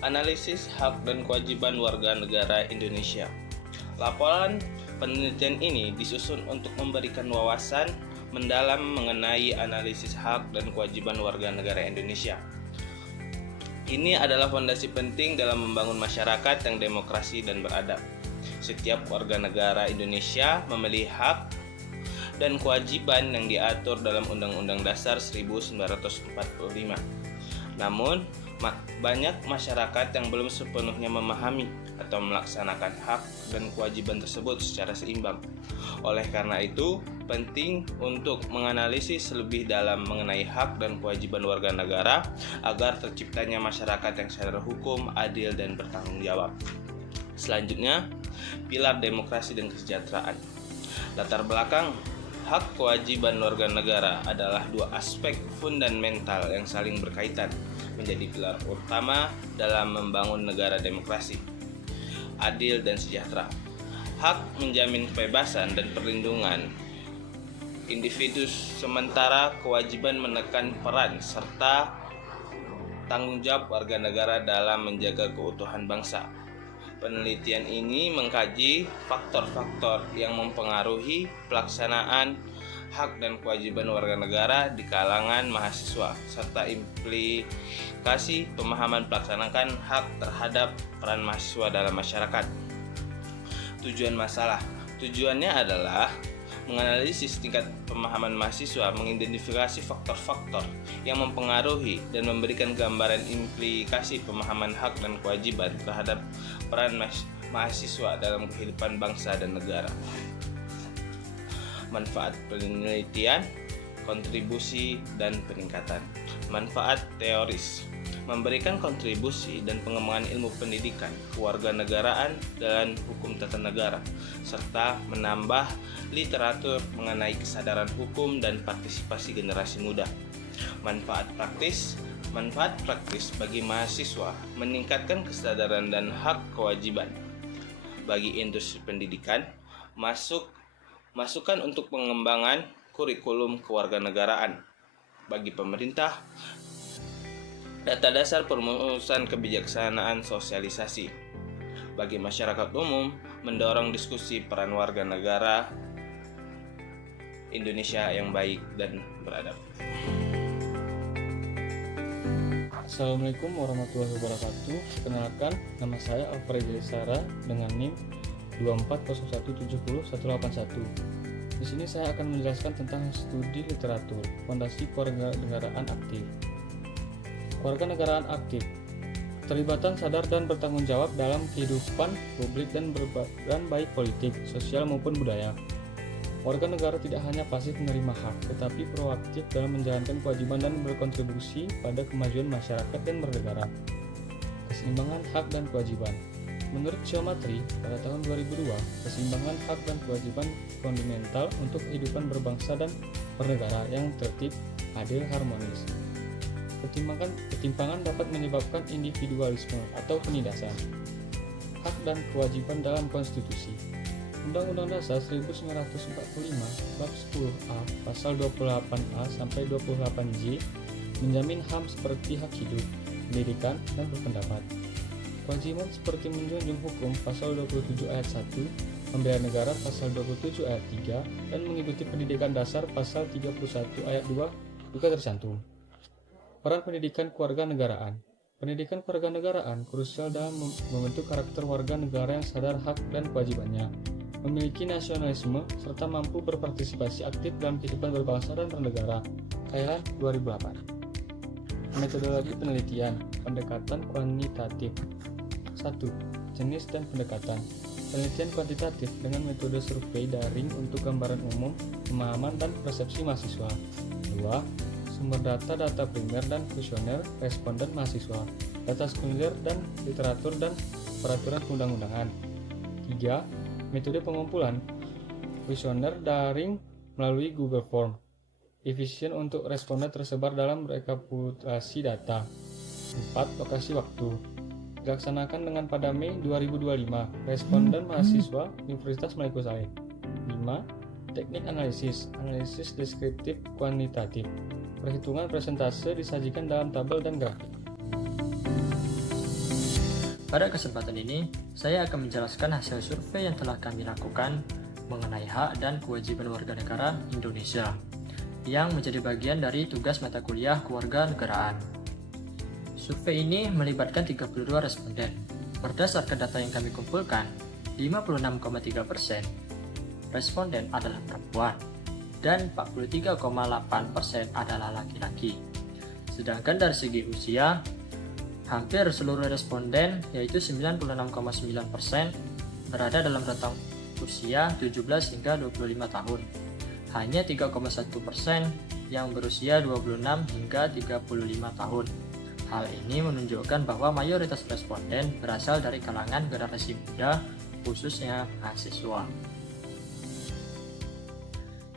Analisis hak dan kewajiban warga negara Indonesia. Laporan penelitian ini disusun untuk memberikan wawasan mendalam mengenai analisis hak dan kewajiban warga negara Indonesia. Ini adalah fondasi penting dalam membangun masyarakat yang demokrasi dan beradab. Setiap warga negara Indonesia memiliki hak dan kewajiban yang diatur dalam Undang-Undang Dasar 1945. Namun, banyak masyarakat yang belum sepenuhnya memahami atau melaksanakan hak dan kewajiban tersebut secara seimbang. Oleh karena itu, penting untuk menganalisis lebih dalam mengenai hak dan kewajiban warga negara agar terciptanya masyarakat yang sadar hukum, adil, dan bertanggung jawab. Selanjutnya, pilar demokrasi dan kesejahteraan. Latar belakang hak kewajiban warga negara adalah dua aspek fundamental yang saling berkaitan, menjadi pilar utama dalam membangun negara demokrasi, adil dan sejahtera. Hak menjamin kebebasan dan perlindungan individu, sementara kewajiban menekan peran serta tanggung jawab warga negara dalam menjaga keutuhan bangsa. Penelitian ini mengkaji faktor-faktor yang mempengaruhi pelaksanaan hak dan kewajiban warga negara di kalangan mahasiswa, serta implikasi pemahaman pelaksanaan hak terhadap peran mahasiswa dalam masyarakat. Tujuan masalah. Tujuannya adalah menganalisis tingkat pemahaman mahasiswa, mengidentifikasi faktor-faktor yang mempengaruhi dan memberikan gambaran implikasi pemahaman hak dan kewajiban terhadap peran mahasiswa dalam kehidupan bangsa dan negara. Manfaat penelitian, kontribusi, dan peningkatan. Manfaat teoris: memberikan kontribusi dan pengembangan ilmu pendidikan, kewarganegaraan, dan hukum tata negara, serta menambah literatur mengenai kesadaran hukum dan partisipasi generasi muda. Manfaat praktis: manfaat praktis bagi mahasiswa, meningkatkan kesadaran dan hak kewajiban. Bagi industri pendidikan, masukan untuk pengembangan kurikulum kewarganegaraan. Bagi pemerintah, data dasar perumusan kebijaksanaan sosialisasi. Bagi masyarakat umum, mendorong diskusi peran warga negara Indonesia yang baik dan beradab. Assalamualaikum warahmatullahi wabarakatuh. Perkenalkan, nama saya Alfred Jelisara dengan NIM 240170181. Di sini saya akan menjelaskan tentang studi literatur, fondasi kewarganegaraan aktif. Kewarganegaraan aktif, terlibatan sadar dan bertanggung jawab dalam kehidupan publik dan berperan baik politik, sosial maupun budaya. Warga negara tidak hanya pasif menerima hak, tetapi proaktif dalam menjalankan kewajiban dan berkontribusi pada kemajuan masyarakat dan bernegara. Keseimbangan hak dan kewajiban. Menurut Siomatri, pada tahun 2002, keseimbangan hak dan kewajiban fundamental untuk kehidupan berbangsa dan bernegara yang tertib, adil, harmonis. Ketimpangan dapat menyebabkan individualisme atau penindasan. Hak dan kewajiban dalam konstitusi. Undang-Undang Dasar 1945 bab 10A pasal 28A sampai 28J menjamin HAM seperti hak hidup, pendidikan, dan berpendapat. Kewajiban seperti menjunjung hukum pasal 27 ayat 1, membela negara pasal 27 ayat 3, dan mengikuti pendidikan dasar pasal 31 ayat 2 juga tercantum. Peran pendidikan kewarganegaraan. Pendidikan kewarganegaraan krusial dalam membentuk karakter warga negara yang sadar hak dan kewajibannya, memiliki nasionalisme, serta mampu berpartisipasi aktif dalam kehidupan berbangsa dan bernegara. Thailand 2008. Metodologi penelitian, pendekatan kuantitatif. 1. Jenis dan pendekatan. Penelitian kuantitatif dengan metode survei daring untuk gambaran umum, pemahaman, dan persepsi mahasiswa. 2. Sumber data primer dan kuesioner responden mahasiswa, data sekunder dan literatur dan peraturan undang-undangan. 3. Metode pengumpulan, kuesioner daring melalui Google Form, efisien untuk responden tersebar dalam rekapitulasi data. 4. Lokasi waktu, dilaksanakan dengan pada Mei 2025, responden mahasiswa Universitas Maliku Saleh. 5. Teknik analisis deskriptif kuantitatif, perhitungan presentase disajikan dalam tabel dan grafik. Pada kesempatan ini, saya akan menjelaskan hasil survei yang telah kami lakukan mengenai hak dan kewajiban warga negara Indonesia yang menjadi bagian dari tugas mata kuliah kewarganegaraan. Survei ini melibatkan 32 responden. Berdasarkan data yang kami kumpulkan, 56,3% responden adalah perempuan dan 43,8% adalah laki-laki. Sedangkan dari segi usia, hampir seluruh responden, yaitu 96,9%, berada dalam rentang usia 17 hingga 25 tahun. Hanya 3,1% yang berusia 26 hingga 35 tahun. Hal ini menunjukkan bahwa mayoritas responden berasal dari kalangan generasi muda, khususnya mahasiswa.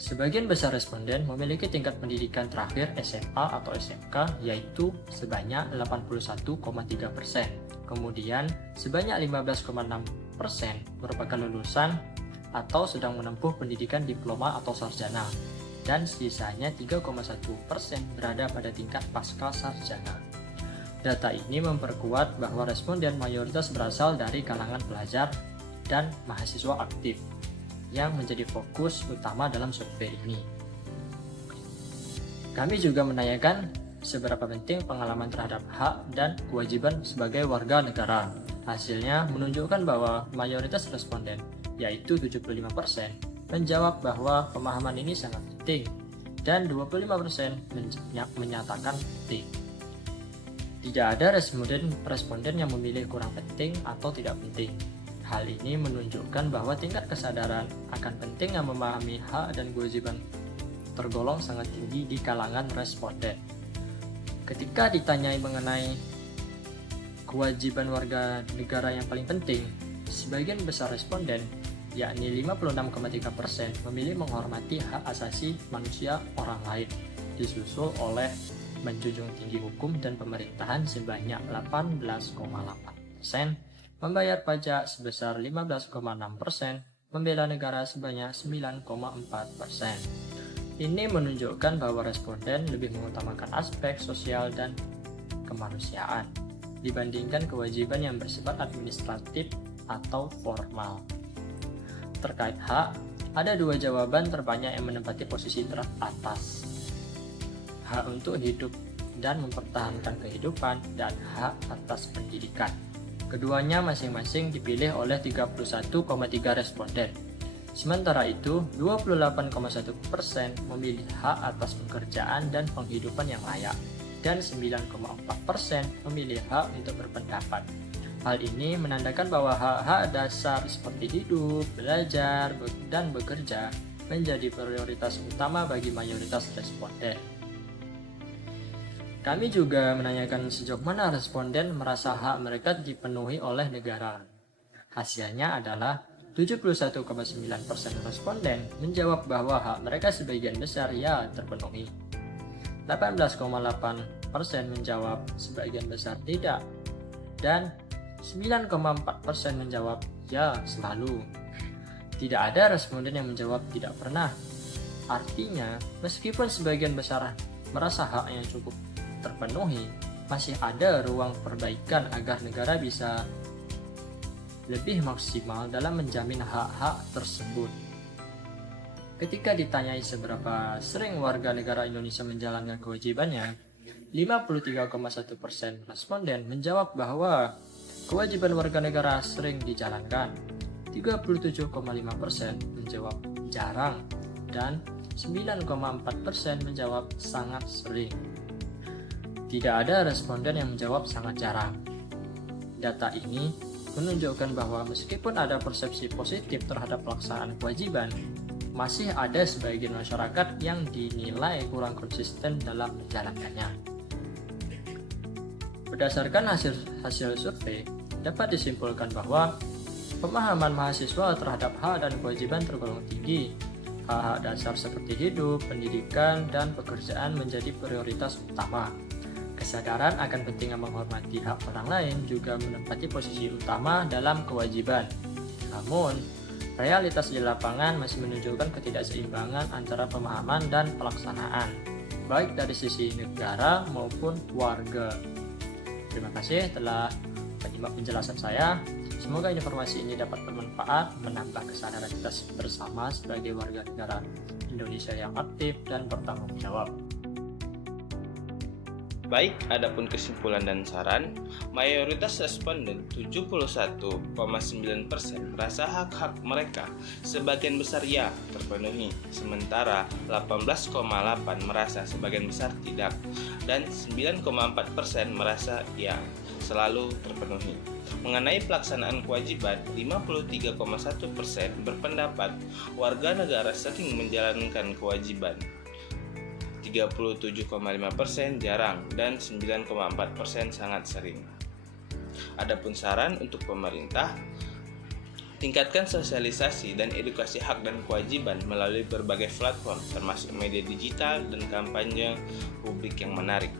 Sebagian besar responden memiliki tingkat pendidikan terakhir SMA atau SMK, yaitu sebanyak 81,3%. Kemudian, sebanyak 15,6% merupakan lulusan atau sedang menempuh pendidikan diploma atau sarjana, dan sisanya 3,1% berada pada tingkat pasca sarjana. Data ini memperkuat bahwa responden mayoritas berasal dari kalangan pelajar dan mahasiswa aktif, yang menjadi fokus utama dalam survei ini. Kami juga menanyakan seberapa penting pengalaman terhadap hak dan kewajiban sebagai warga negara. Hasilnya menunjukkan bahwa mayoritas responden, yaitu 75%, menjawab bahwa pemahaman ini sangat penting, dan 25% menyatakan penting. Tidak ada responden yang memilih kurang penting atau tidak penting. Hal ini menunjukkan bahwa tingkat kesadaran akan pentingnya memahami hak dan kewajiban tergolong sangat tinggi di kalangan responden. Ketika ditanyai mengenai kewajiban warga negara yang paling penting, sebagian besar responden, yakni 56,3%, memilih menghormati hak asasi manusia orang lain, disusul oleh menjunjung tinggi hukum dan pemerintahan sebanyak 18,8%, membayar pajak sebesar 15,6%, membela negara sebanyak 9,4%. Ini menunjukkan bahwa responden lebih mengutamakan aspek sosial dan kemanusiaan dibandingkan kewajiban yang bersifat administratif atau formal. Terkait hak, ada dua jawaban terbanyak yang menempati posisi teratas. Hak untuk hidup dan mempertahankan kehidupan, dan hak atas pendidikan. Keduanya masing-masing dipilih oleh 31,3 responden. Sementara itu, 28,1% memilih hak atas pekerjaan dan penghidupan yang layak, dan 9,4% memilih hak untuk berpendapat. Hal ini menandakan bahwa hak-hak dasar seperti hidup, belajar, dan bekerja menjadi prioritas utama bagi mayoritas responden. Kami juga menanyakan sejauh mana responden merasa hak mereka dipenuhi oleh negara. Hasilnya adalah 71,9% responden menjawab bahwa hak mereka sebagian besar ya terpenuhi. 18,8% menjawab sebagian besar tidak. Dan 9,4% menjawab ya selalu. Tidak ada responden yang menjawab tidak pernah. Artinya, meskipun sebagian besar merasa haknya cukup terpenuhi, masih ada ruang perbaikan agar negara bisa lebih maksimal dalam menjamin hak-hak tersebut. Ketika ditanyai seberapa sering warga negara Indonesia menjalankan kewajibannya, 53,1% responden menjawab bahwa kewajiban warga negara sering dijalankan, 37,5% menjawab jarang, dan 9,4% menjawab sangat sering. Tidak ada responden yang menjawab sangat jarang. Data ini menunjukkan bahwa meskipun ada persepsi positif terhadap pelaksanaan kewajiban, masih ada sebagian masyarakat yang dinilai kurang konsisten dalam menjalankannya. Berdasarkan hasil survei, dapat disimpulkan bahwa pemahaman mahasiswa terhadap hak dan kewajiban tergolong tinggi. Hak-hak dasar seperti hidup, pendidikan, dan pekerjaan menjadi prioritas utama. Kesadaran akan pentingnya menghormati hak orang lain juga menempati posisi utama dalam kewajiban. Namun, realitas di lapangan masih menunjukkan ketidakseimbangan antara pemahaman dan pelaksanaan, baik dari sisi negara maupun warga. Terima kasih telah menyimak. Simak penjelasan saya. Semoga informasi ini dapat bermanfaat, menambah kesadaran kita bersama sebagai warga negara Indonesia yang aktif dan bertanggung jawab. Baik, adapun kesimpulan dan saran, mayoritas responden 71,9% merasa hak-hak mereka sebagian besar ya terpenuhi, sementara 18,8% merasa sebagian besar tidak, dan 9,4% merasa ya selalu terpenuhi. Mengenai pelaksanaan kewajiban, 53,1% berpendapat warga negara sering menjalankan kewajiban, 37,5% jarang, dan 9,4% sangat sering. Adapun saran untuk pemerintah, tingkatkan sosialisasi dan edukasi hak dan kewajiban melalui berbagai platform termasuk media digital dan kampanye publik yang menarik.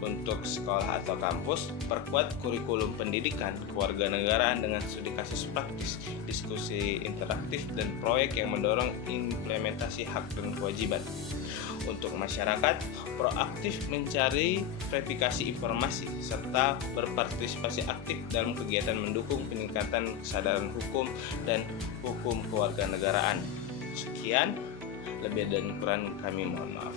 Untuk sekolah atau kampus, perkuat kurikulum pendidikan kewarganegaraan dengan studi kasus praktis, diskusi interaktif, dan proyek yang mendorong implementasi hak dan kewajiban. Untuk masyarakat, proaktif mencari verifikasi informasi serta berpartisipasi aktif dalam kegiatan mendukung peningkatan kesadaran hukum dan hukum kewarganegaraan. Sekian, lebih dan kurang kami mohon maaf.